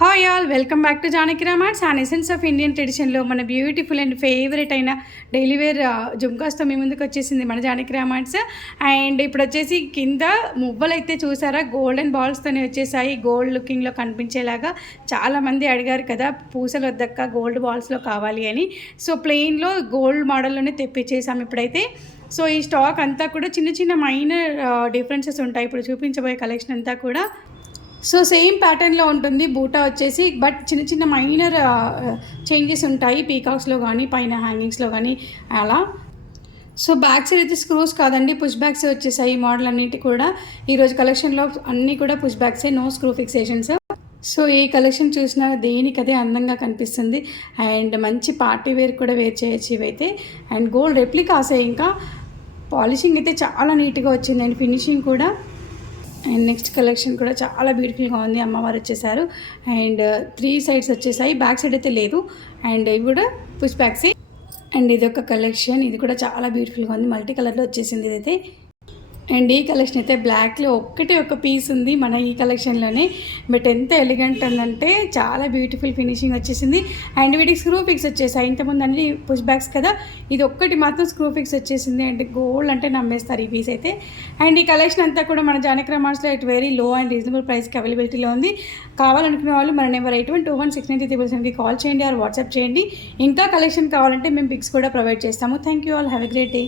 Hi all welcome back to Janaki Ram Arts and essence of Indian ట్రెడిషన్లో మన beautiful and favourite అయిన daily wear జుమ్కాస్తో మీ ముందుకు వచ్చేసింది మన జానకి రామార్ట్స్. అండ్ ఇప్పుడు వచ్చేసి కింద మువ్వలు అయితే చూసారా, గోల్డెన్ బాల్స్తోనే వచ్చేసాయి, గోల్డ్ లుకింగ్లో కనిపించేలాగా. చాలామంది అడిగారు కదా పూసలు వద్దక్క గోల్డ్ బాల్స్లో కావాలి అని. సో ప్లెయిన్లో గోల్డ్ మోడల్లోనే తెప్పించేసాము ఇప్పుడైతే. సో ఈ స్టాక్ అంతా కూడా చిన్న చిన్న మైనర్ డిఫరెన్సెస్ ఉంటాయి ఇప్పుడు చూపించబోయే కలెక్షన్ అంతా కూడా. సో సేమ్ ప్యాటర్న్లో ఉంటుంది బూటా వచ్చేసి, బట్ చిన్న చిన్న మైనర్ చేంజెస్ ఉంటాయి పీకాక్స్లో కానీ పైన హ్యాంగింగ్స్లో కానీ అలా. సో బ్యాక్ సైడ్ అయితే స్క్రూస్ కాదండి, పుష్ బ్యాక్స్ వచ్చేసాయి ఈ మోడల్ అన్నిటి కూడా. ఈరోజు కలెక్షన్లో అన్నీ కూడా పుష్ బ్యాక్సే, నో స్క్రూ ఫిక్సేషన్స్. సో ఈ కలెక్షన్ చూసినా దేనికదే అందంగా కనిపిస్తుంది అండ్ మంచి పార్టీ వేర్ కూడా వేర్ చేయొచ్చు ఇవైతే. అండ్ గోల్డ్ రెప్లికాసే, ఇంకా పాలిషింగ్ అయితే చాలా నీట్గా వచ్చింది అండ్ ఫినిషింగ్ కూడా. అండ్ నెక్స్ట్ కలెక్షన్ కూడా చాలా బ్యూటిఫుల్గా ఉంది, అమ్మవారు వచ్చేసారు అండ్ 3 సైడ్స్ వచ్చేసాయి, బ్యాక్ సైడ్ అయితే లేదు. అండ్ ఇవి కూడా పుష్ బ్యాక్సే. అండ్ ఇది ఒక కలెక్షన్, ఇది కూడా చాలా బ్యూటిఫుల్గా ఉంది, మల్టీ కలర్లో వచ్చేసింది ఇదైతే. అండ్ ఈ కలెక్షన్ అయితే బ్లాక్లో ఒక్కటే ఒక పీస్ ఉంది మన ఈ కలెక్షన్లోనే, బట్ ఎంత ఎలిగెంట్ ఉందంటే చాలా బ్యూటిఫుల్ ఫినిషింగ్ వచ్చేసింది. అండ్ వీటికి స్క్రూ ఫిక్స్ వచ్చేసాయి, ఇంతకుముందు అన్ని పుష్ బ్యాక్స్ కదా, ఇది ఒక్కటి మాత్రం స్క్రూ ఫిక్స్ వచ్చేసింది. అండ్ గోల్డ్ అంటే నమ్మేస్తారు ఈ పీస్ అయితే. అండ్ ఈ కలెక్షన్ అంతా కూడా మన జానకి రామార్ట్స్లో it very low and reasonable ప్రైస్కి అవైలబిలిటీలో ఉంది. కావాలనుకునే వాళ్ళు మన నెంబర్ 81216937కి కాల్ చేయండి ఆర్ వాట్సాప్ చేయండి. ఇంకా కలెక్షన్ కావాలంటే మేము పిక్స్ కూడా ప్రొవైడ్ చేస్తాము. Thank you all, have a great day.